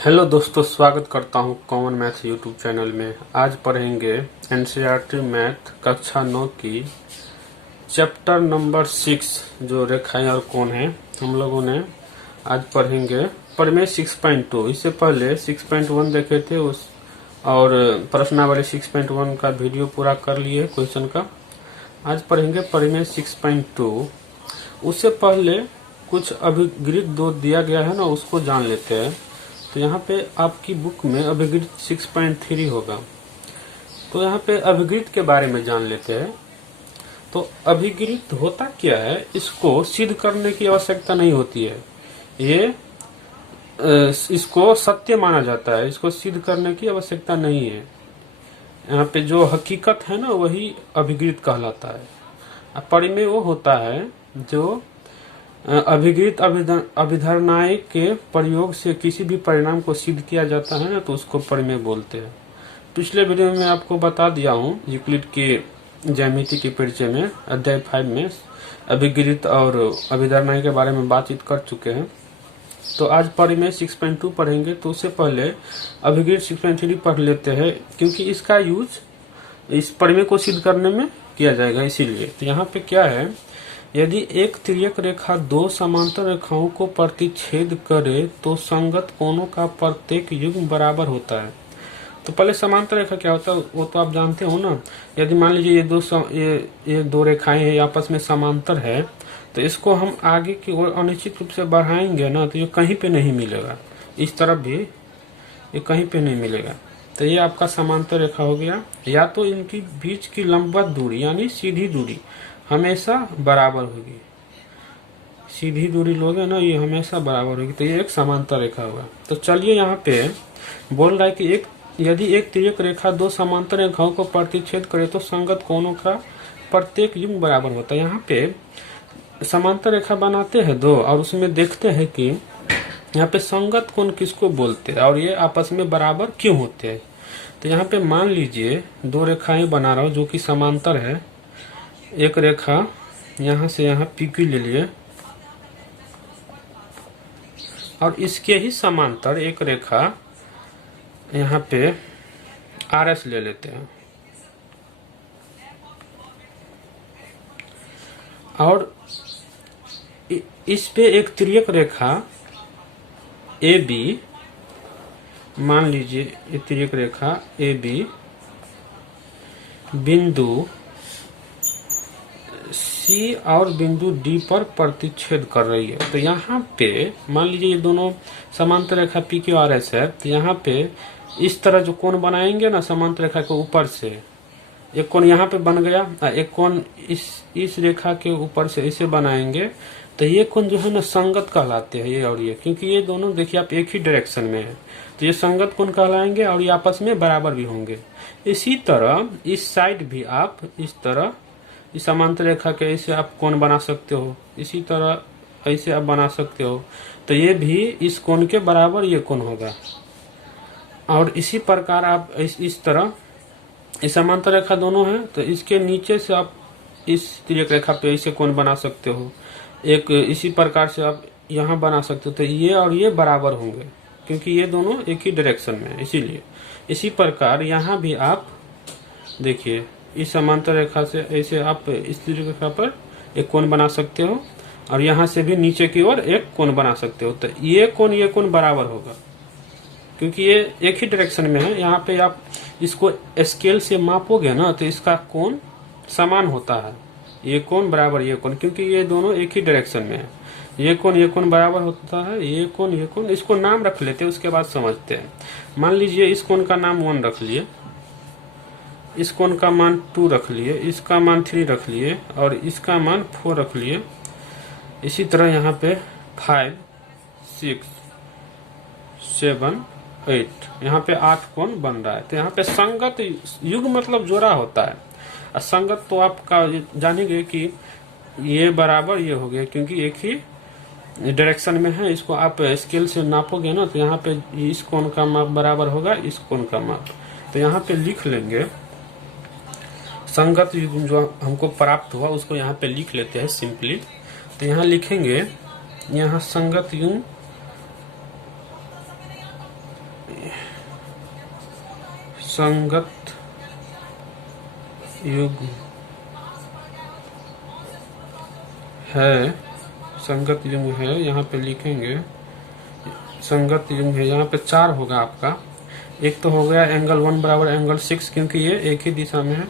Hello दोस्तों, स्वागत करता हूं कॉमन मैथ्स यूट्यूब चैनल में। आज पढ़ेंगे एनसीईआरटी मैथ कक्षा 9 की चैप्टर नंबर 6 जो रेखाएं और कोण है। हम लोगों ने आज पढ़ेंगे प्रमेय 6.2। इससे पहले 6.1 देखे थे उस और प्रश्नावली 6.1 का वीडियो पूरा कर लिए क्वेश्चन का। आज पढ़ेंगे प्रमेय 6.2। उससे पहले कुछ अभिगृत दो दिया गया है ना, उसको जान लेते हैं। तो यहाँ पे आपकी बुक में अभिगृत 6.3 होगा। तो यहाँ पे अभिगृत के बारे में जान लेते हैं। तो अभिगृत होता क्या है, इसको सिद्ध करने की आवश्यकता नहीं होती है। ये इसको सत्य माना जाता है, इसको सिद्ध करने की आवश्यकता नहीं है। यहाँ पे जो हकीकत है ना, वही अभिगृत कहलाता है। परिमेय वो होता है जो अभिगृत अभिधारणाएं के प्रयोग से किसी भी परिणाम को सिद्ध किया जाता है ना, तो उसको परिमेय बोलते हैं। पिछले वीडियो में आपको बता दिया हूँ, यूक्लिड के ज्यामिति के परिचय में अध्याय 5 में अभिगृत और अभिधारणाएं के बारे में बातचीत कर चुके हैं। तो आज परिमेय 6.2 पढ़ेंगे। तो उससे पहले अभिगृत 6.3 पढ़ लेते हैं, क्योंकि इसका यूज इस परिमेय को सिद्ध करने में किया जाएगा, इसीलिए। तो यहाँ पे क्या है, यदि एक तिर्यक रेखा दो समांतर रेखाओं को प्रतिच्छेद करे तो संगत कोणों का प्रत्येक युग्म बराबर होता है। तो पहले समांतर रेखा क्या होता है वो तो आप जानते हो ना। यदि मान लीजिए ये दो रेखाएं हैं, आपस में समांतर है, तो इसको हम आगे की ओर अनिश्चित रूप से बढ़ाएंगे ना, तो ये कहीं पे नहीं मिलेगा। इस तरफ भी ये कहीं पे नहीं मिलेगा। तो ये आपका समांतर रेखा हो गया। या तो इनकी बीच की लंबवत दूरी यानी सीधी दूरी हमेशा बराबर होगी। सीधी दूरी लोगे ना, ये हमेशा बराबर होगी। तो ये एक समांतर रेखा होगा। तो चलिए, यहाँ पे बोल रहा है कि यदि एक तिर्यक रेखा दो समांतर रेखाओं को प्रतिच्छेद करे तो संगत कोणों का प्रत्येक युग्म बराबर होता है। यहाँ पे समांतर रेखा बनाते हैं दो, और उसमें देखते हैं कि यहाँ पे संगत कोण किसको बोलते हैं और ये आपस में बराबर क्यों होते हैं। तो यहाँ पे मान लीजिए दो रेखाएं बना रहा हूँ जो कि समांतर है। एक रेखा यहाँ से यहाँ PQ ले लिए, और इसके ही समांतर एक रेखा यहाँ पे RS ले लेते हैं, और इस पे एक तिर्यक रेखा AB, मान लीजिए ये तिर्यक रेखा AB बिंदु C और बिंदु D पर प्रतिच्छेद कर रही है। तो यहाँ पे मान लीजिए ये दोनों समांतर रेखा PQ RS है। तो यहाँ पे इस तरह जो कोण बनाएंगे ना समांतर रेखा के ऊपर से, एक कोण यहाँ पे बन गया, एक कोण इस रेखा के ऊपर से इसे बनाएंगे। तो ये कोण जो है ना संगत कहलाते हैं, ये और ये, क्योंकि ये दोनों देखिए आप एक ही डायरेक्शन में है। तो ये संगत कोण कहलाएंगे और ये आपस में बराबर भी होंगे। इसी तरह इस साइड भी आप इस तरह इस समांतर रेखा के ऐसे आप कोण बना सकते हो, इसी तरह ऐसे आप बना सकते हो। तो ये भी इस कोण के बराबर ये कोण होगा। और इसी प्रकार आप इस तरह इस समांतर रेखा दोनों हैं, तो इसके नीचे से आप इस तिर्यक रेखा पे ऐसे कोण बना सकते हो। एक इसी प्रकार से आप यहाँ बना सकते हो। तो ये और ये बराबर होंगे, क्योंकि ये दोनों एक ही डायरेक्शन में है, इसीलिए। इसी प्रकार यहाँ भी आप देखिए, इस समांतर रेखा से ऐसे आप इस तिर्यक रेखा पर एक कोण बना सकते हो, और यहाँ से भी नीचे की ओर एक कोण बना सकते हो। तो ये कोण बराबर होगा, क्योंकि ये एक ही डायरेक्शन में है। यहाँ पे आप इसको स्केल से मापोगे ना, तो इसका कोण समान होता है। ये कोण बराबर ये कोण, क्योंकि ये दोनों एक ही डायरेक्शन में है। ये कोण बराबर होता है। ये कोण इसको नाम रख लेते हैं, उसके बाद समझते हैं। मान लीजिए इस कोण का नाम 1 रख लिए, इस कोण का मान 2 रख लिए, इसका मान 3 रख लिए, और इसका मान 4 रख लिए। इसी तरह यहाँ पे 5, 6, 7, 8, यहाँ पे 8 कोण बन रहा है। तो यहाँ पे संगत युग्म मतलब जोड़ा होता है। और संगत तो आपका जानेंगे कि ये बराबर ये हो गया, क्योंकि एक ही डायरेक्शन में है। इसको आप स्केल से नापोगे ना, तो यहाँ पे इस कोण का माप बराबर होगा इस कोण का माप। तो यहाँ पे लिख लेंगे संगत युग्म जो हमको प्राप्त हुआ उसको यहाँ पे लिख लेते हैं सिंपली। तो यहाँ लिखेंगे, यहाँ संगत युग्म संगत युग्म है, संगत युग्म है, यहाँ पे लिखेंगे संगत युग्म है। यहाँ पे 4 होगा आपका। एक तो हो गया एंगल 1 बराबर एंगल 6, क्योंकि ये एक ही दिशा में है,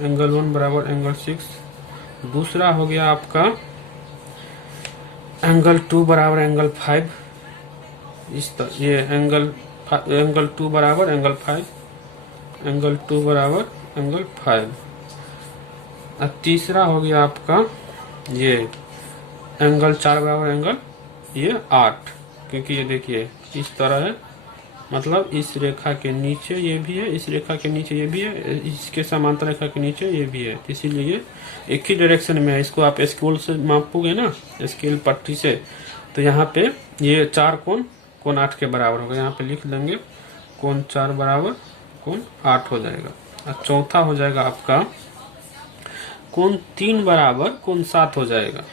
एंगल 1 बराबर एंगल 6। दूसरा हो गया आपका एंगल 2 बराबर एंगल 5, इस तरह ये एंगल 2 बराबर एंगल 5, एंगल 2 बराबर एंगल 5। और तीसरा हो गया आपका ये एंगल 4 बराबर एंगल ये 8, क्योंकि ये देखिए इस तरह है, मतलब इस रेखा के नीचे ये भी है, इस रेखा के नीचे ये भी है, इसके समांतर रेखा के नीचे ये भी है, इसीलिए एक ही डायरेक्शन में है। इसको आप स्केल से मापोगे ना, स्केल पट्टी से, तो यहाँ पे ये 4 कोण 8 के बराबर होगा। यहाँ पे लिख लेंगे कोण 4 बराबर कोण 8 हो जाएगा। और चौथा हो जाएगा आपका कोण 3 बराबर कोण 7 हो जाएगा।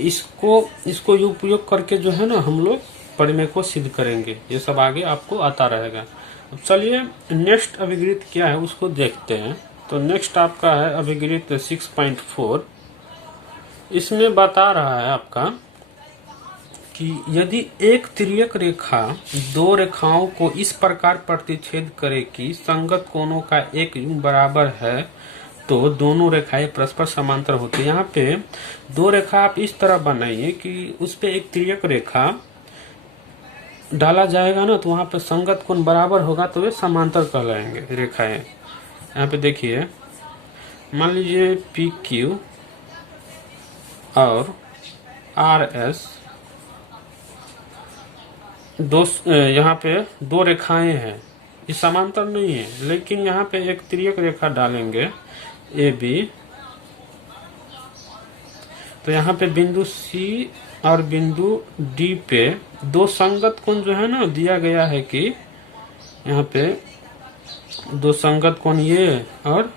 इसको उपयोग करके जो है ना हम लोग परिमेय को सिद्ध करेंगे। ये सब आगे आपको आता रहेगा। अब चलिए नेक्स्ट अभिगृहित क्या है उसको देखते हैं। तो नेक्स्ट आपका है अभिगृहित 6.4। इसमें बता रहा है आपका कि यदि एक तिर्यक रेखा 2 रेखाओं को इस प्रकार प्रतिच्छेद करे कि संगत कोणों का एक युग्म बराबर है तो दोनों रेखाएं परस्पर समांतर होती है। यहाँ पे 2 रेखा आप इस तरह बनाइए कि उस पे एक तिर्यक रेखा डाला जाएगा ना, तो वहां पे संगत कोण बराबर होगा तो वे समांतर कहलाएंगे रेखाएं। यहाँ पे देखिए मान लीजिए PQ और RS यहाँ पे 2 रेखाएं हैं, ये समांतर नहीं है, लेकिन यहाँ पे एक तिर्यक रेखा डालेंगे AB, तो यहाँ पे बिंदु C और बिंदु D पे 2 संगत कोण जो है ना दिया गया है कि यहाँ पे 2 संगत कोण ये और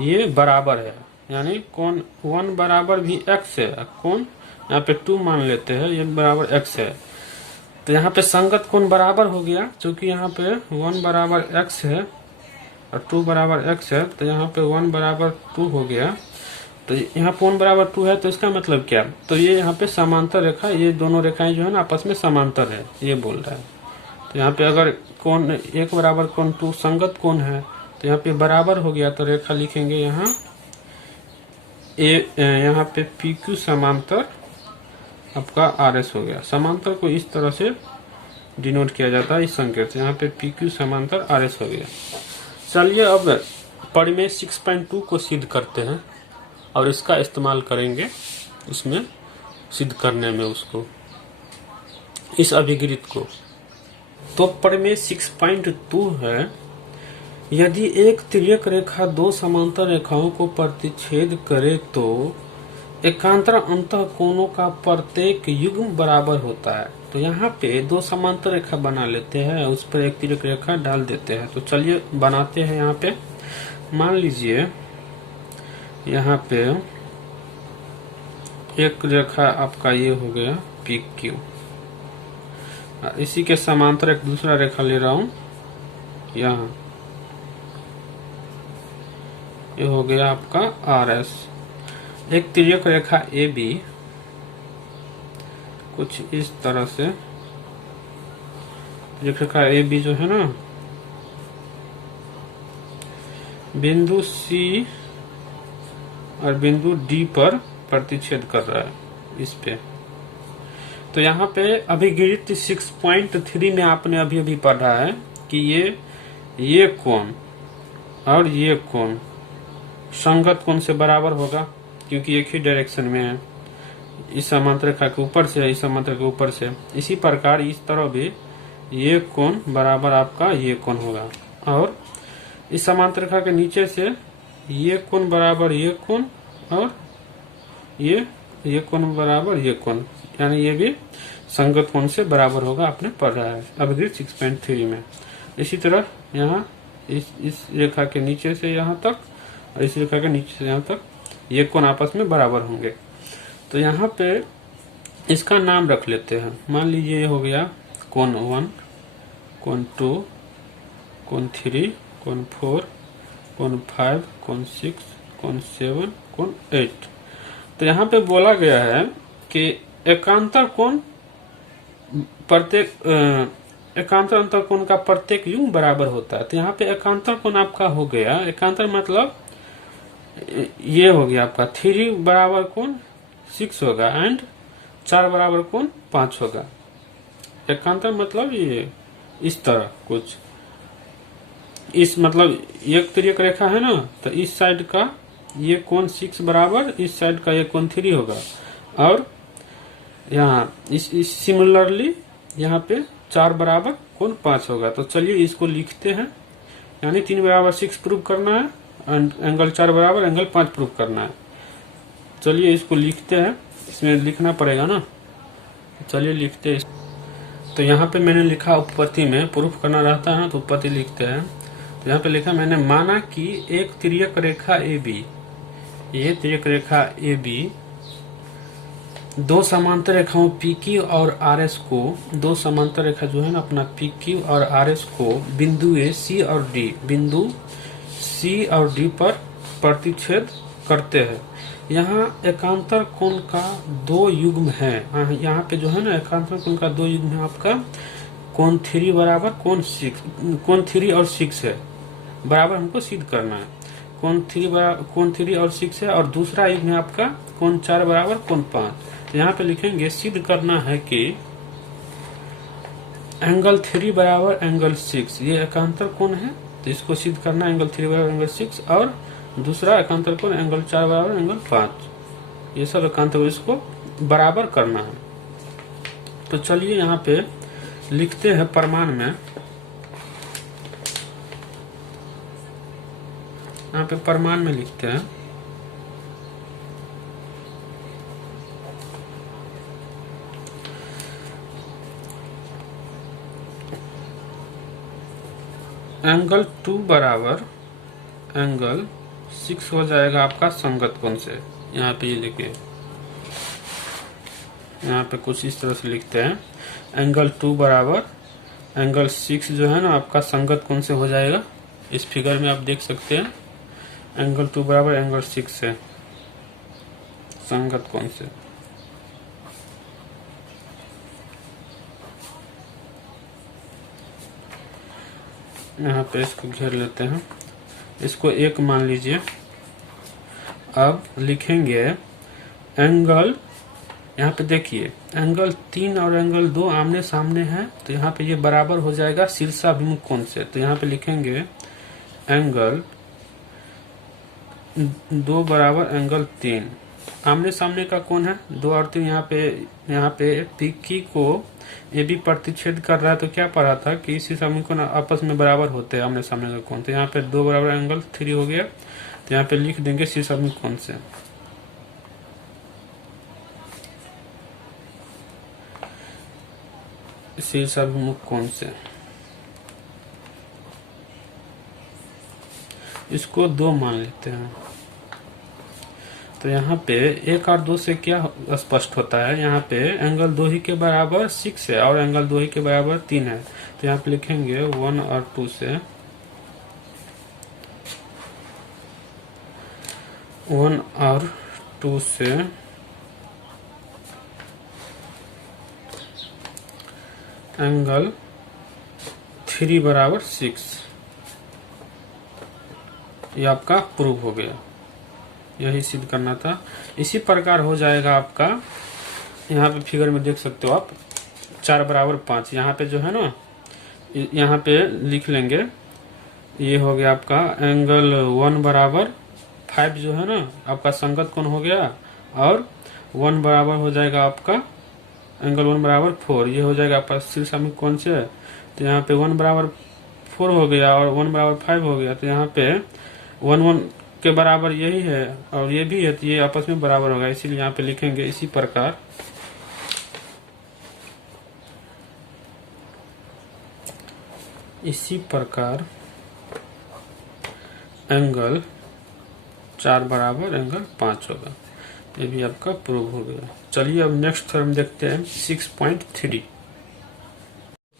ये बराबर है, यानी कोण 1 बराबर भी x है, कोण यहाँ पे 2 मान लेते हैं, ये बराबर x है। तो यहाँ पे संगत कोण बराबर हो गया, क्योंकि यहाँ पे 1 बराबर x है और 2 बराबर x है, तो यहाँ पे 1 बराबर 2 हो गया। तो यहाँ पे 1 बराबर 2 है, तो इसका मतलब क्या, तो ये यहाँ पे समांतर रेखा, ये दोनों रेखाएं जो है ना आपस में समांतर है, ये बोल रहा है। तो यहाँ पे अगर कोण 1 बराबर कोण 2 संगत कोण है, तो यहाँ पे बराबर हो गया, तो रेखा लिखेंगे यहाँ यहाँ पे PQ समांतर आपका RS हो गया। समांतर को इस तरह से डिनोट किया जाता है इस संकेत से। यहाँ पे PQ समांतर RS हो गया। चलिए अब परिमेय 6.2 को सिद्ध करते हैं और इसका इस्तेमाल करेंगे उसमें सिद्ध करने में उसको, इस अभिगृहित को। तो परिमेय 6.2 है, यदि एक तिर्यक रेखा 2 समांतर रेखाओं को प्रतिच्छेद करे तो एकांतर अंतः कोणों का प्रत्येक युग्म बराबर होता है। तो यहाँ पे 2 समांतर रेखा बना लेते हैं, उस पर एक तिर्यक रेखा डाल देते हैं। तो चलिए बनाते हैं। यहाँ पे मान लीजिए यहाँ पे एक रेखा आपका ये हो गया PQ, इसी के समांतर एक दूसरा रेखा ले रहा हूं, यहाँ ये हो गया आपका RS। एक तिर्यक रेखा AB कुछ इस तरह से, तिर्यक रेखा AB जो है ना बिंदु C और बिंदु D पर प्रतिच्छेद कर रहा है इस पे। तो यहाँ पे अभिगृहित 6.3 में आपने अभी अभी पढ़ा है कि ये कोण और ये कोण संगत कोण से बराबर होगा, क्योंकि एक ही डायरेक्शन में है, इस समांतर रेखा के ऊपर से, इस समांतर के ऊपर से। इसी प्रकार इस तरह भी ये कोण बराबर आपका ये कोण होगा, और इस समांतर रेखा के नीचे से ये कोण बराबर ये कोण, और ये कोण बराबर ये कोण, यानी ये भी संगत कोण से बराबर होगा, आपने पढ़ा है अभिगृहित 6.3 में। इसी तरह यहाँ इस रेखा के नीचे से यहाँ तक और इस रेखा के नीचे से यहाँ तक ये कोण आपस में बराबर होंगे। तो यहाँ पे इसका नाम रख लेते हैं। मान लीजिए ये हो गया कोण 1, कोण 2, कोण 3, कोण 4, कोण 5, कोण 6, कोण 7, कोण 8। तो यहाँ पे बोला गया है कि एकांतर कोण प्रत्येक एकांतर अंतर कोण का प्रत्येक युग्म बराबर होता है। तो यहाँ पे एकांतर कोण आपका हो गया, एकांतर मतलब ये हो गया आपका 3 बराबर कोण 6 होगा एंड 4 बराबर कोण 5 होगा। एकांतर मतलब ये इस तरह कुछ, इस मतलब एक तिर्यक रेखा है ना, तो इस साइड का ये कोण 6 बराबर इस साइड का ये कोण 3 होगा, और यहाँ इस सिमिलरली यहाँ पे 4 बराबर कोण 5 होगा। तो चलिए इसको लिखते हैं, यानी 3 बराबर 6 प्रूव करना है, एंगल 4 बराबर एंगल 5 प्रूव करना है। चलिए इसको लिखते हैं, इसमें लिखना पड़ेगा ना, चलिए लिखते हैं। तो यहाँ पे मैंने लिखा उपपत्ति में प्रूफ करना रहता है तो उपपत्ति लिखते हैं। तो यहाँ पे लिखा मैंने, माना कि एक तिर्यक रेखा AB, ये तिर्यक रेखा AB दो समांतर रेखाओं PQ और RS को, दो समांतर रेखा जो है ना अपना PQ और RS को बिंदु C और D पर प्रतिच्छेद करते हैं। यहाँ एकांतर कोण का दो युग्म है, यहाँ पे जो है ना एकांतर कोण का दो युग्म है आपका, कोण 3 बराबर कोण 3 और 6 है, बराबर हमको सिद्ध करना है। कोण 3 और 6 है, और दूसरा युग्म है आपका कोण 4 बराबर कोण 5। तो यहाँ पे लिखेंगे सिद्ध करना है कि एंगल 3 बराबर एंगल 6 ये एकांतर कोण है, तो इसको सिद्ध करना है एंगल 3 बराबर एंगल 6, और दूसरा एकांतर कोण एंगल 4 बराबर एंगल 5। ये सब एकांतर इसको बराबर करना है। तो चलिए यहाँ पे लिखते हैं प्रमाण में, यहाँ पे प्रमाण में लिखते हैं, एंगल 2 बराबर एंगल 6 हो जाएगा आपका संगत कोण से। यहाँ पे ये लिखिए, यहाँ पे कुछ इस तरह से लिखते हैं, एंगल 2 बराबर एंगल 6 जो है ना आपका संगत कोण से हो जाएगा। इस फिगर में आप देख सकते हैं एंगल 2 बराबर एंगल 6 से, संगत कोण से। यहाँ पे इसको घेर लेते हैं, इसको 1 मान लीजिए। अब लिखेंगे एंगल, यहाँ पे देखिए एंगल 3 और एंगल 2 आमने सामने है, तो यहाँ पे ये बराबर हो जाएगा शीर्षाभिमुख कोण से। तो यहाँ पे लिखेंगे एंगल 2 बराबर एंगल 3, आमने सामने का कोण है 2 और 3। यहाँ पे PQ को AB प्रतिच्छेद कर रहा है, तो क्या पढ़ा था कि शीर्षाभिमुख कोण आपस में बराबर होते हैं आमने सामने का कोण। तो यहाँ पे 2 बराबर एंगल 3 हो गया, तो यहाँ पे लिख देंगे शीर्षाभिमुख कोण से। शीर्षाभिमुख कोण से इसको 2 मान लेते हैं। तो यहाँ पे 1 और 2 से क्या स्पष्ट होता है, यहाँ पे एंगल 2 ही के बराबर 6 है और एंगल 2 ही के बराबर 3 है। तो यहाँ पे लिखेंगे 1 और 2 से, 1 और 2 से एंगल 3 बराबर 6, ये आपका प्रूव हो गया, यही सिद्ध करना था। इसी प्रकार हो जाएगा आपका, यहाँ पे फिगर में देख सकते हो आप 4 बराबर 5, यहाँ पे जो है ना यहाँ पे लिख लेंगे, ये हो गया आपका एंगल 1 बराबर 5 जो है ना आपका संगत कोण हो गया, और 1 बराबर हो जाएगा आपका एंगल 1 बराबर 4, ये हो जाएगा आपका शीर्षाभिमुख कोण से। तो यहाँ पे 1 बराबर 4 हो गया और 1 बराबर 5 हो गया, तो यहाँ पे 1 के बराबर यही है और ये भी है, तो ये आपस में बराबर होगा, इसीलिए यहाँ पे लिखेंगे इसी प्रकार एंगल 4 बराबर एंगल 5 होगा। ये भी आपका प्रूव हो गया। चलिए अब नेक्स्ट थ्योरम देखते हैं 6.3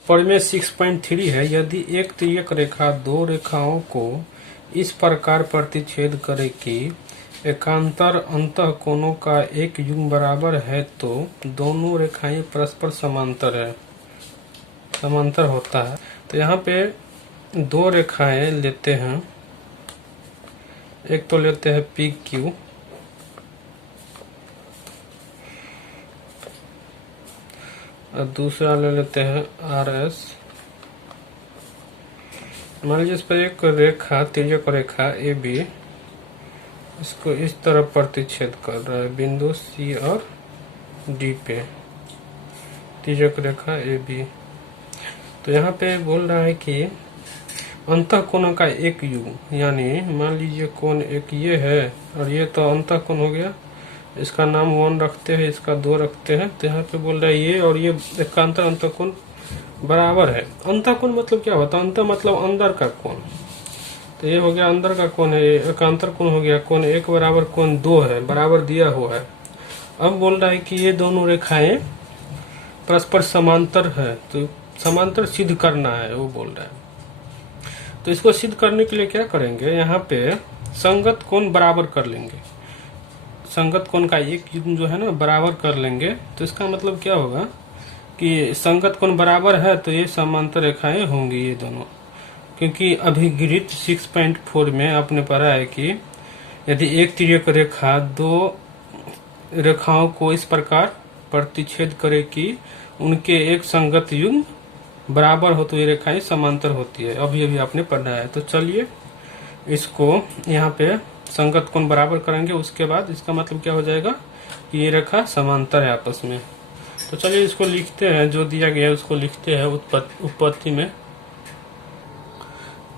पर में 6.3 है, यदि एक तिर्यक रेखा दो रेखाओं को इस प्रकार प्रतिच्छेद करे कि एकांतर अंतःकोणों का एक युग्म बराबर है तो दोनों रेखाएं परस्पर समांतर होता है। तो यहाँ पे दो रेखाएं लेते हैं, एक तो लेते हैं पी क्यू और दूसरा ले लेते हैं आर एस। मान लीजिए इस पर एक रेखा तिर्यक रेखा ए बी इसको इस तरफ प्रतिच्छेद कर रहा है बिंदु सी और डी पे, तिर्यक रेखा ए बी। तो यहाँ पे बोल रहा है कि अंतःकोणों का एक युग्म, यानी मान लीजिए कोण एक ये है और ये तो अंतःकोण हो गया, इसका नाम 1 रखते हैं, इसका 2 रखते हैं। तो यहाँ पे बोल रहा है ये और ये एकांतर अंतःकोण बराबर है। अंतःकोण मतलब क्या होता है? अंत मतलब अंदर का कोण। तो ये हो गया अंदर का कोण है, ये एकांतर कोण हो गया। कोण 1 बराबर कोण 2 है, बराबर दिया हुआ है। अब बोल रहा है कि ये दोनों रेखाएं परस्पर समांतर है, तो समांतर सिद्ध करना है, वो बोल रहा है। तो इसको सिद्ध करने के लिए क्या करेंगे, यहाँ पे संगत कोण बराबर कर लेंगे। संगत कोण का एक युग्म जो है ना बराबर कर लेंगे। तो इसका मतलब क्या होगा कि संगत कोण बराबर है तो ये समांतर रेखाएं होंगी ये दोनों, क्योंकि अभिगृहित 6.4 में आपने पढ़ा है कि यदि एक तिर्यक रेखा दो रेखाओं को इस प्रकार प्रतिच्छेद करे कि उनके एक संगत युग्म बराबर हो तो ये रेखाएं समांतर होती है। अभी आपने पढ़ा है। तो चलिए इसको यहाँ पे संगत कोण बराबर करेंगे, उसके बाद इसका मतलब क्या हो जाएगा कि ये रेखा समांतर है आपस में। तो चलिए इसको लिखते हैं, जो दिया गया है उसको लिखते हैं उपपत्ति में।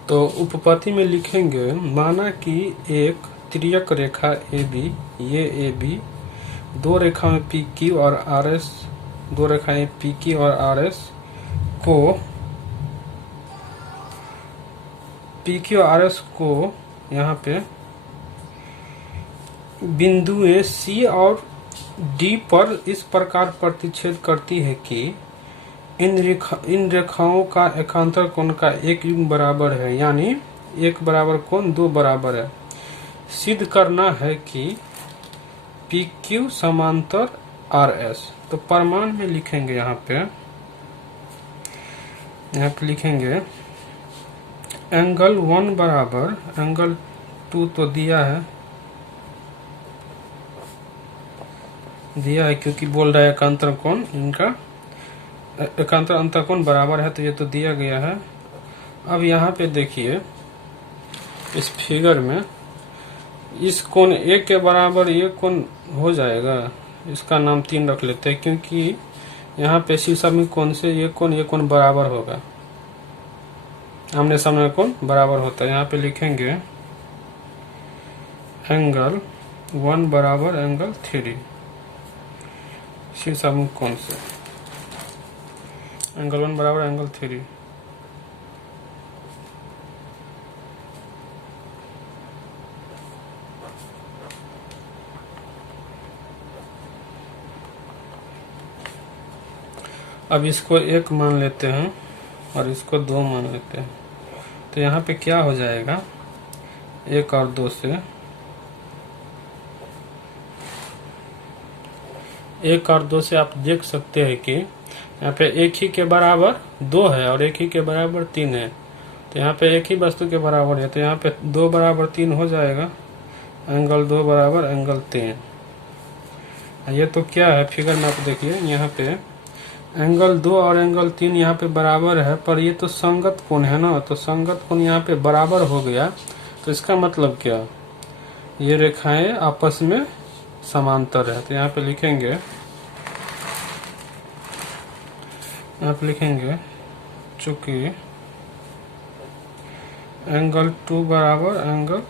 तो उपपत्ति में लिखेंगे, माना कि एक तिर्यक रेखा ए बी, ये ए बी, दो रेखाएं पी क्यू और आर एस, दो रेखाएं पी क्यू और आर एस को यहाँ पे बिंदु ए सी और डी पर इस प्रकार प्रतिच्छेद करती है कि इन रेखाओं का एकांतर कोण का एक युग्म बराबर है, यानी 1 बराबर कोण 2 बराबर है। सिद्ध करना है कि पी क्यू समांतर आर एस। तो प्रमाण में लिखेंगे, यहाँ पे लिखेंगे एंगल 1 बराबर एंगल 2 तो दिया है क्योंकि बोल रहा है एकांतर कोण, इनका एकांतर अंतःकोण बराबर है, तो ये तो दिया गया है। अब यहाँ पे देखिए इस फिगर में इस कोण ए के बराबर ये कोण हो जाएगा, इसका नाम 3 रख लेते हैं, क्योंकि यहाँ पे शीर्षमी कोण से ये कोण बराबर होगा, आमने सामने कोण बराबर होता है। यहाँ पे लिखेंगे एंगल 1 बराबर एंगल 3 शीर्षामुख कोण से, एंगल 1 बराबर एंगल 3। अब इसको 1 मान लेते हैं और इसको 2 मान लेते हैं। तो यहाँ पे क्या हो जाएगा, 1 और 2 से 1 और 2 से आप देख सकते हैं कि यहाँ पे 1 ही के बराबर 2 है और 1 ही के बराबर 3 है। तो यहाँ पे 1 ही वस्तु के बराबर है, तो यहाँ पे 2 बराबर 3 हो जाएगा, एंगल 2 बराबर एंगल 3। ये तो क्या है, फिगर में आप देखिए, यहाँ पे एंगल 2 और एंगल 3 यहाँ पे बराबर है, पर ये तो संगत कोण है ना, तो संगत कोण यहाँ पे बराबर हो गया। तो इसका मतलब क्या, ये रेखाएं आपस में समांतर है। तो यहाँ पे लिखेंगे चूंकि एंगल 2 बराबर एंगल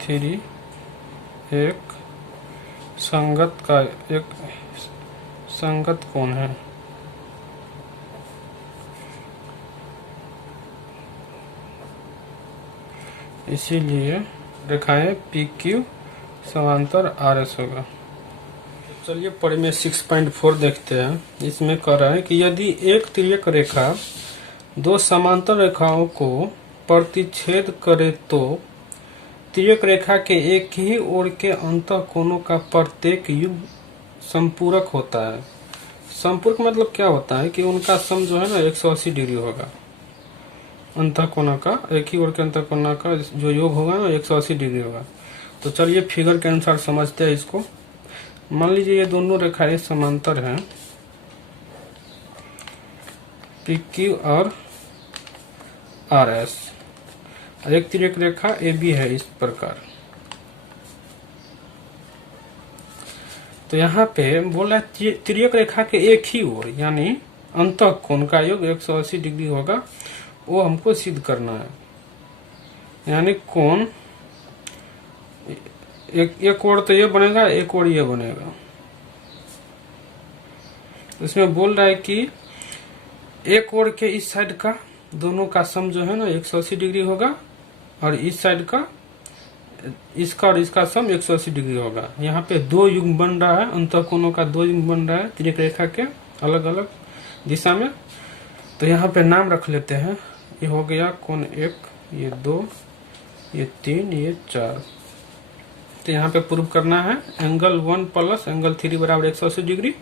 3 एक संगत कोण है, इसीलिए रेखाएं पी क्यू समांतर आर एस होगा। चलिए पढ़े में 6.4 देखते हैं। इसमें कह रहा है कि यदि एक तिर्यक रेखा दो समांतर रेखाओं को प्रतिच्छेद करे तो तिर्यक रेखा के एक ही ओर के अंतःकोणों का प्रत्येक युग्म संपूरक होता है। संपूरक मतलब क्या होता है कि उनका सम जो है ना 180 डिग्री होगा। अंतःकोणों का एक ही ओर के अंतःकोणों का जो योग होगा ना 180 डिग्री होगा। तो चलिए फिगर के अनुसार समझते हैं इसको। मान लीजिए ये दोनों रेखाएं समांतर हैं, PQ और RS। एक तिर्यक रेखा AB है इस प्रकार। तो यहाँ पे बोला तिर्यक रेखा के एक ही ओर यानी अंतःकोण का योग 180 डिग्री होगा, वो हमको सिद्ध करना है। यानी कोण एक ओर तो ये बनेगा, एक ओर ये बनेगा। इसमें बोल रहा है कि एक ओर के इस साइड का दोनों का सम जो है ना 180 डिग्री होगा और इस साइड का इसका और इसका सम 180 डिग्री होगा। यहाँ पे दो युग्म बन रहा है, अंतःकोणों का दो युग्म बन रहा है तिर्यक रेखा के अलग अलग दिशा में। तो यहाँ पे नाम रख लेते हैं। ये हो गया कोण 1, ये 2, ये 3, ये 4। तो यहाँ पे प्रूव करना है एंगल 1 प्लस एंगल 3 बराबर 180 डिग्री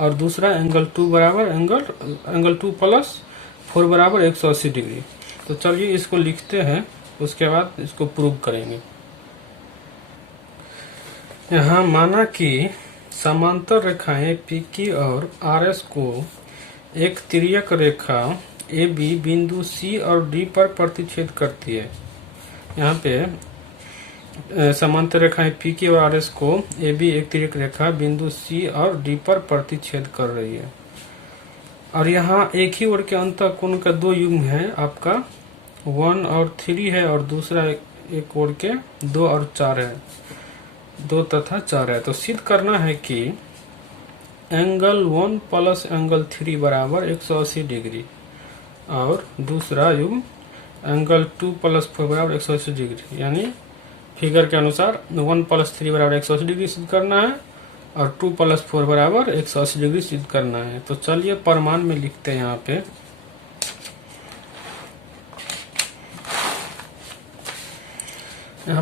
और दूसरा एंगल 2 बराबर एंगल 2 प्लस 4 बराबर 180 डिग्री। तो चलिए इसको लिखते हैं, उसके बाद इसको प्रूव करेंगे। यहाँ माना कि समांतर रेखाएं PQ और RS को एक तिर्यक रेखा AB बिंदु C और D पर प्रतिच्छेद करती है। यहाँ पे समांतर रेखाएं PQ और RS को AB एक तिर्यक रेखा बिंदु C और D पर प्रतिच्छेद कर रही है। और यहाँ एक ही ओर के अंतःकोण का दो युग्म है, आपका 1 और 3 है और दूसरा एक ओर के 2 और 4 है, 2 तथा 4 है। तो सिद्ध करना है कि एंगल 1 प्लस एंगल 3 बराबर 180 डिग्री और दूसरा युग्म एंगल 2 प्लस 4 बराबर 180 डिग्री। यानी फिगर के अनुसार 1 प्लस 3 बराबर 180 डिग्री सिद्ध करना है और 2 प्लस 4 बराबर 180 डिग्री सिद्ध करना है। तो चलिए प्रमाण में लिखते हैं। यहाँ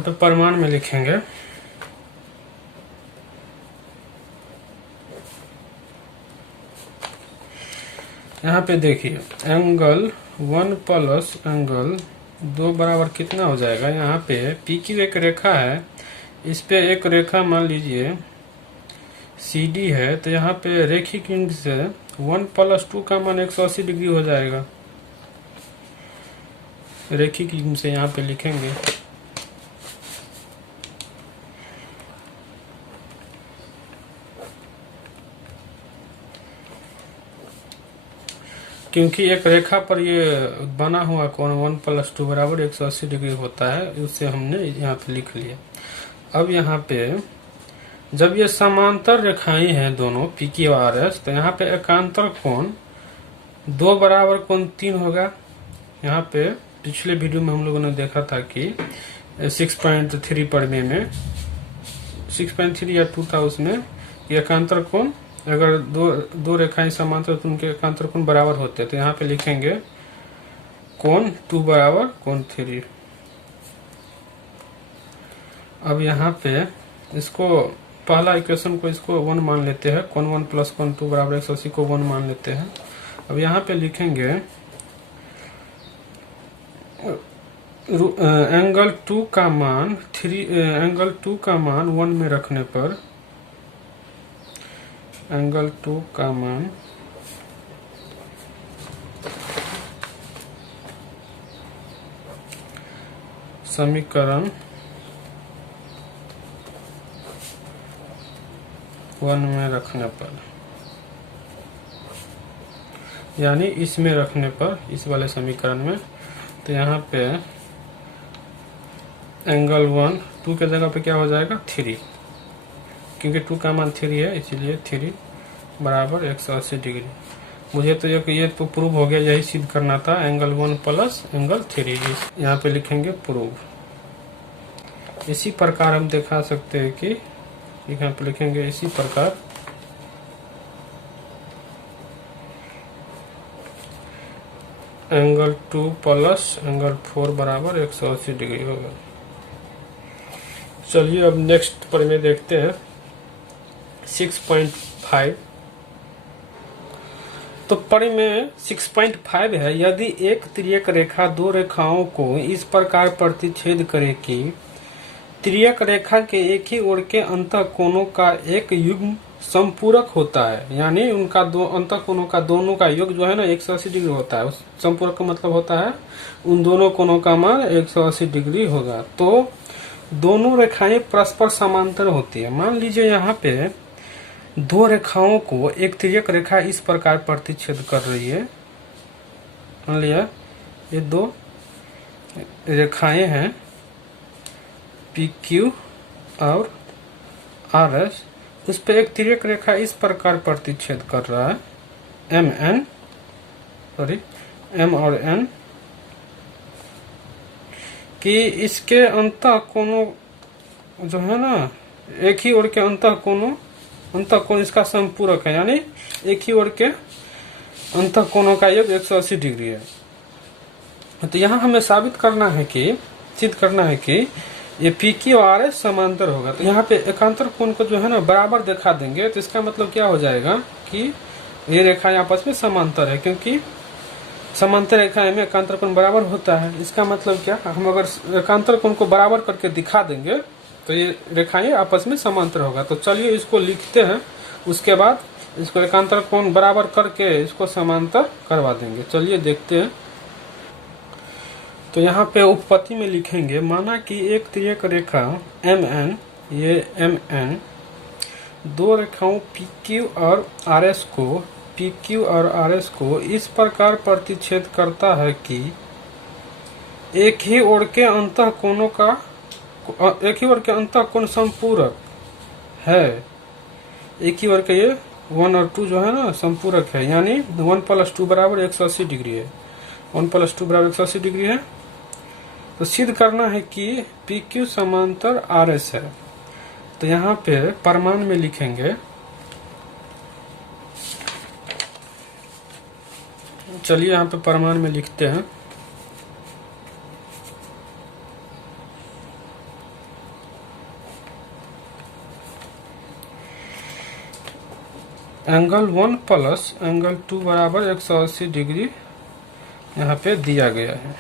पे प्रमाण में लिखेंगे। यहाँ पे देखिए एंगल 1 प्लस एंगल 2 बराबर कितना हो जाएगा। यहाँ पे PQ एक रेखा है, इस पे एक रेखा मान लीजिए CD है। तो यहाँ पे रेखिक युग्म से 1 प्लस 2 का मान 180 डिग्री हो जाएगा। रेखिक युग्म से यहाँ पे लिखेंगे। क्योंकि एक रेखा पर ये बना हुआ कोण 1 प्लस 2 बराबर 180 डिग्री होता है, उससे हमने यहाँ पे लिख लिया। अब यहाँ पे जब ये समांतर रेखाएं हैं दोनों PQ और RS, तो यहाँ पे एकांतर कोण 2 बराबर कोण 3 होगा। यहाँ पे पिछले वीडियो में हम लोगों ने देखा था कि 6.3 पढ़ने में 6.3 या 2 था, उसमें एकांतर कोण अगर दो रेखाएं समांतर तो उनके एकांतर कोण बराबर होते हैं। तो यहाँ पे लिखेंगे कोण 2 बराबर कोण 3। अब यहाँ पे इसको पहला इक्वेशन को इसको 1 मान लेते हैं। कोण 1 प्लस कोण 2 बराबर 180 को 1 मान लेते हैं। अब यहाँ पे लिखेंगे एंगल 2 का मान 1 में रखने पर एंगल 2 का मान समीकरण 1 में रखने पर, यानी इसमें रखने पर, इस वाले समीकरण में। तो यहाँ पे एंगल 1 2 के जगह पे क्या हो जाएगा 3, क्योंकि 2 का मान 3 है, इसीलिए 3 बराबर 180 डिग्री। मुझे तो ये तो प्रूव हो गया, यही सिद्ध करना था। एंगल 1 प्लस एंगल 3 यहाँ पे लिखेंगे प्रूव। इसी प्रकार हम दिखा सकते हैं कि यहाँ पे लिखेंगे इसी प्रकार एंगल 2 प्लस एंगल 4 बराबर 180 डिग्री होगा। चलिए अब नेक्स्ट परिमेय देखते हैं 6.5। तो परिमेय 6.5 है, यदि एक तिर्यक रेखा दो रेखाओं को इस प्रकार प्रतिच्छेद करे कि तिर्यक रेखा के एक ही ओर के अंतःकोणों का एक युग्म संपूरक होता है, यानी उनका दो अंतःकोणों का दोनों का योग जो है ना 180 डिग्री होता है। उस संपूरक का मतलब होता है उन दोनों कोणों का मान 180 डिग्री होगा। तो दोनों रेखाएं परस्पर समांतर होती है। मान लीजिए यहाँ पे दो रेखाओं को एक तिर्यक रेखा इस प्रकार प्रतिच्छेद कर रही है। मान लिया ये दो रेखाएं हैं PQ और RS, उस पे एक तिर्यक रेखा इस प्रकार प्रतिच्छेद कर रहा है M और N, कि इसके अंतःकोणों जो है ना एक ही ओर के अंतःकोण इसका संपूरक है, यानी एक ही ओर के अंतःकोणों का योग 180 डिग्री है। तो यहाँ हमें सिद्ध करना है कि ये PQ और RS समांतर होगा। तो यहाँ पे एकांतर कोण को जो है ना बराबर दिखा देंगे, तो इसका मतलब क्या हो जाएगा कि ये रेखाएं आपस में समांतर है, क्योंकि समांतर रेखाएं में एकांतर कोण बराबर होता है। इसका मतलब क्या, हम अगर एकांतर कोण को बराबर करके दिखा देंगे तो ये रेखाएं आपस में समांतर होगा। तो चलिए इसको लिखते हैं, उसके बाद इसको एकांतर कोण बराबर करके इसको समांतर करवा देंगे। चलिए देखते हैं। तो यहाँ पे उपपत्ति में लिखेंगे, माना कि एक तिर्यक रेखा MN, ये MN दो रेखाओं PQ और RS को इस प्रकार प्रतिच्छेद करता है कि एक ही ओर के अंतःकोण संपूरक है। एक ही ओर के ये 1 और 2 जो है ना संपूरक है, यानी 1 + 2 बराबर 180 डिग्री है। 1 + 2 बराबर 180 डिग्री है। तो सिद्ध करना है कि PQ समांतर RS है। तो यहाँ पे प्रमाण में लिखेंगे, चलिए यहाँ पे प्रमाण में लिखते हैं। एंगल 1 प्लस एंगल 2 बराबर 180 डिग्री यहाँ पे दिया गया है।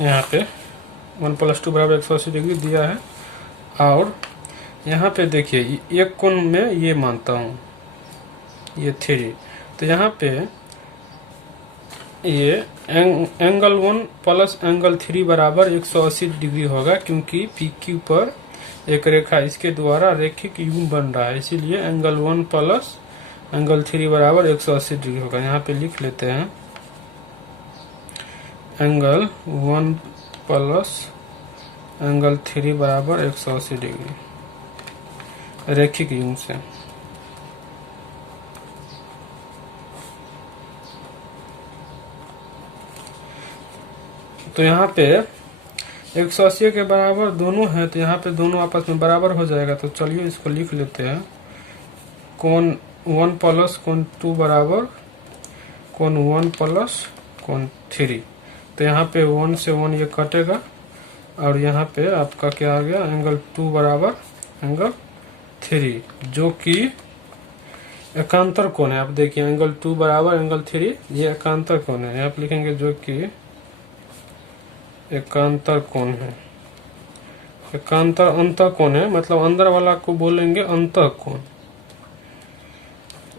यहाँ पे 1 + 2 बराबर 180 डिग्री दिया है। और यहाँ पे देखिए एक कोण में ये मानता हूँ ये 3, तो यहाँ पे ये एंगल 1 प्लस एंगल 3 बराबर 180 डिग्री होगा, क्योंकि PQ पर एक रेखा इसके द्वारा रेखिक युग्म बन रहा है, इसीलिए एंगल 1 प्लस एंगल 3 बराबर 180 डिग्री होगा। यहाँ पे लिख लेते हैं एंगल 1 प्लस एंगल 3 बराबर 180 डिग्री रेखिक युग्म से। तो यहाँ पे 180 के बराबर दोनों है, तो यहाँ पे दोनों आपस में बराबर हो जाएगा। तो चलिए इसको लिख लेते हैं, कोण 1 प्लस कोण 2 बराबर कोण 1 प्लस कोण 3। तो यहाँ पे 1 से 1 ये कटेगा, और यहाँ पे आपका क्या आ गया एंगल 2 बराबर एंगल 3, जो कि एकांतर कोण है। आप देखिए एंगल 2 बराबर एंगल 3 ये एकांतर कोण है। आप लिखेंगे जो कि एकांतर कोण है। एकांतर अंतः कोण है, मतलब अंदर वाला को बोलेंगे अंतः कोण।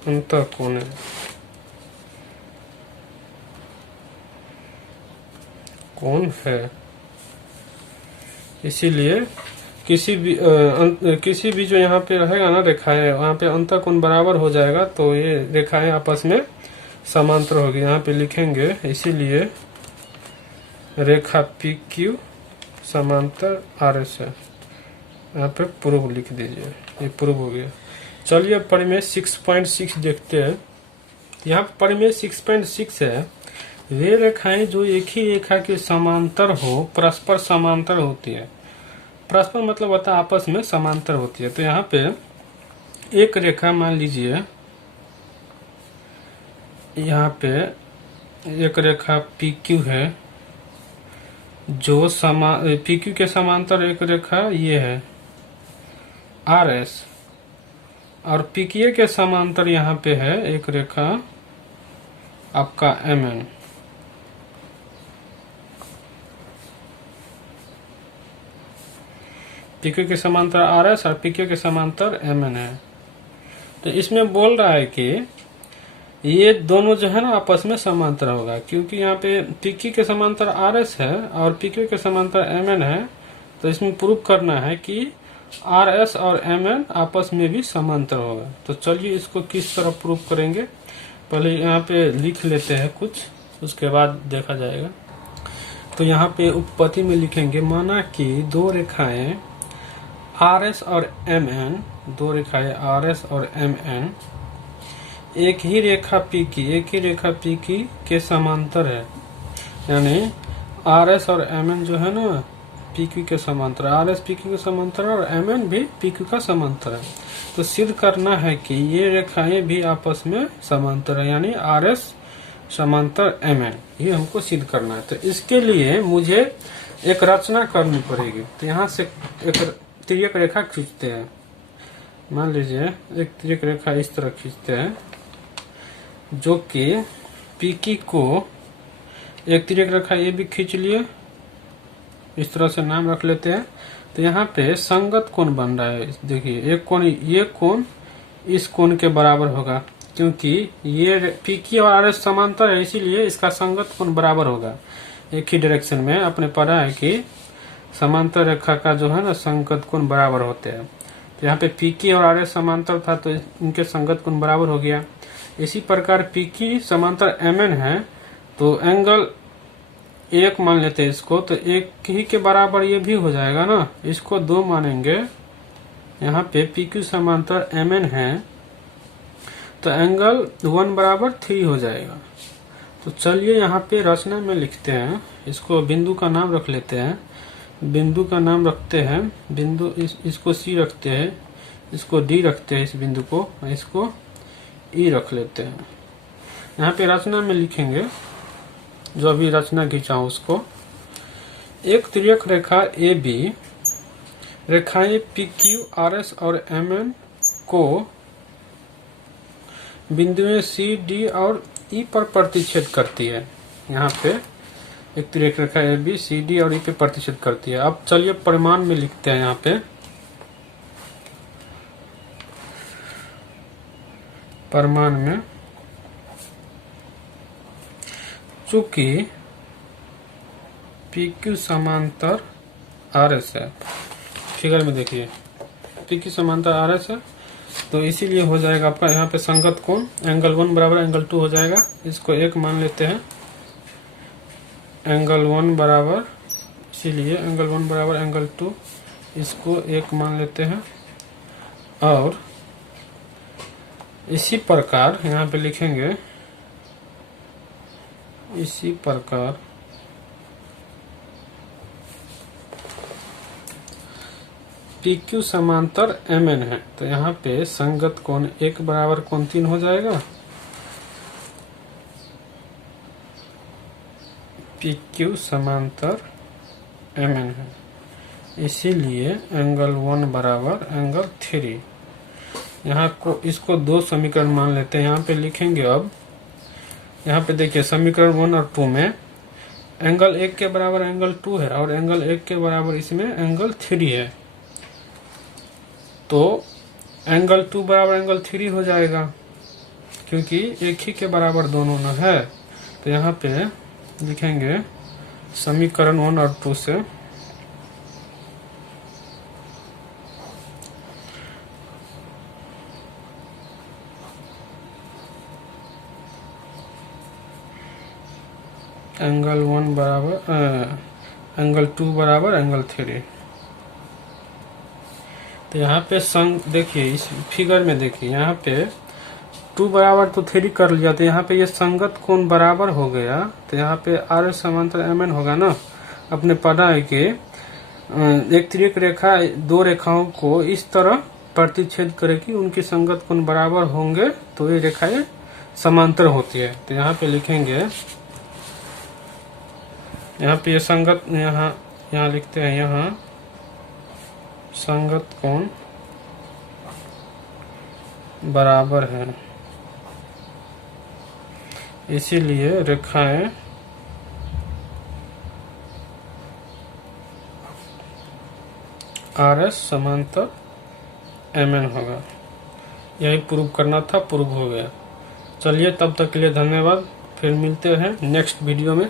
अंतः कोण है, कोण है। इसीलिए किसी भी जो यहाँ पे रहेगा ना रेखाएं, वहाँ पे अंतः कोण बराबर हो जाएगा, तो ये रेखाएं आपस में समांतर होगी। यहाँ पे लिखेंगे इसीलिए रेखा PQ समांतर RS है। यहाँ पे प्रूव लिख दीजिए, ये प्रूव हो गया। चलिए परिमेय 6.6 देखते हैं। यहाँ परिमेय 6.6 है, वे रेखाएं जो एक ही रेखा के समांतर हो परस्पर समांतर होती है। परस्पर मतलब होता है आपस में समांतर होती है। तो यहाँ पे एक रेखा मान लीजिए यहाँ पे एक रेखा PQ है, जो PQ के समांतर एक रेखा ये है RS, और PQ के समांतर यहाँ पे है एक रेखा आपका MN। PQ के समांतर RS और PQ के समांतर MN है। तो इसमें बोल रहा है कि ये दोनों जो है ना आपस में समांतर होगा, क्योंकि यहाँ पे PQ के समांतर RS है और PQ के समांतर MN है। तो इसमें प्रूव करना है कि RS और MN आपस में भी समांतर होगा। तो चलिए इसको किस तरह प्रूव करेंगे, पहले यहाँ पे लिख लेते हैं कुछ, उसके बाद देखा जाएगा। तो यहाँ पे उपपत्ति में लिखेंगे, माना कि दो रेखाएं RS और MN, दो रेखाएं RS और MN एक ही रेखा PQ के समांतर है, यानी RS और MN जो है ना PQ के समांतर, RS PQ के समांतर और MN भी PQ का समांतर है। तो सिद्ध करना है कि ये रेखाएं भी आपस में समांतर है, यानी RS समांतर MN, ये हमको सिद्ध करना है। तो इसके लिए मुझे एक रचना करनी पड़ेगी। तो यहाँ से एक तिर्यक रेखा खींचते हैं। मान लीजिए एक तिर्यक रेखा इस तरह खींचते हैं, जो कि PQ को एक तिर्यक रेखा ये भी खींच लिए, इस तरह से नाम रख लेते हैं। तो यहाँ पे संगत कोण बन रहा है। देखिए एक कोण, ये कोण इस कोण के बराबर होगा, क्योंकि ये PQ और RS समांतर है, इसीलिए इसका संगत कोण बराबर होगा। एक ही डायरेक्शन में अपने पढ़ा है कि समांतर रेखा का जो है ना संगत कोण बराबर होते हैं। तो यहाँ पे PQ और RS समांतर था, तो इनके संगत कोण बराबर हो गया। इसी प्रकार PQ समांतर MN है, तो एंगल एक मान लेते हैं इसको, तो एक ही के बराबर ये भी हो जाएगा ना, इसको 2 मानेंगे। यहाँ पे PQ समांतर MN है, तो एंगल 1 बराबर 3 हो जाएगा। तो चलिए यहाँ पे रचना में लिखते हैं, इसको बिंदु का नाम रख लेते हैं। बिंदु का नाम रखते हैं, बिंदु इसको C रखते हैं, इसको D रखते हैं, इस बिंदु को, इसको E रख लेते हैं। यहाँ पे रचना में लिखेंगे, जो अभी रचना खींचा हूं उसको। एक तिर्यक रेखा AB रेखाएं PQ, RS और MN को बिंदुओं C, D और E पर प्रतिच्छेद करती है। यहाँ पे एक तिर्यक रेखा AB C, D और E पे प्रतिच्छेद करती है। अब चलिए परिमाण में लिखते हैं। यहाँ पे परिमाण में, चूंकि PQ समांतर RS है, फिगर में देखिए PQ समांतर RS है, तो इसीलिए हो जाएगा आपका यहाँ पे संगत कोण एंगल 1 बराबर एंगल 2 हो जाएगा। इसको 1 मान लेते हैं, एंगल 1 बराबर, इसीलिए एंगल 1 बराबर एंगल 2, इसको 1 मान लेते हैं। और इसी प्रकार यहाँ पे लिखेंगे, इसी प्रकार PQ समांतर MN है, तो यहाँ पे संगत कोण 1 बराबर कोण 3 हो जाएगा। PQ समांतर MN है, इसीलिए एंगल 1 बराबर एंगल 3। यहाँ को इसको 2 समीकरण मान लेते हैं। यहाँ पे लिखेंगे, अब यहाँ पे देखिए समीकरण 1 और 2 में एंगल 1 के बराबर एंगल 2 है और एंगल 1 के बराबर इसमें एंगल 3 है, तो एंगल 2 बराबर एंगल 3 हो जाएगा, क्योंकि एक ही के बराबर दोनों न है। तो यहाँ पे लिखेंगे समीकरण 1 और 2 से एंगल 1 बराबर एंगल 2 बराबर एंगल 3। तो यहाँ पे देखिए इस फिगर में देखिए, यहाँ पे 2 बराबर तो 3 कर लिया, तो यहाँ पे ये संगत कोण बराबर हो गया। तो यहाँ पे RS समांतर MN होगा ना। अपने पढ़ा है कि एक तिर्यक रेखा 2 रेखाओं को इस तरह प्रतिच्छेद करेगी उनकी संगत कोण बराबर होंगे तो ये रेखाएं समांतर होती है। तो यहाँ पे लिखेंगे, यहाँ पे ये संगत, यहाँ लिखते हैं, यहाँ संगत कोण बराबर है, इसीलिए रेखाएं RS समांतर MN होगा। यही प्रूव करना था, प्रूव हो गया। चलिए तब तक के लिए धन्यवाद, फिर मिलते हैं नेक्स्ट वीडियो में।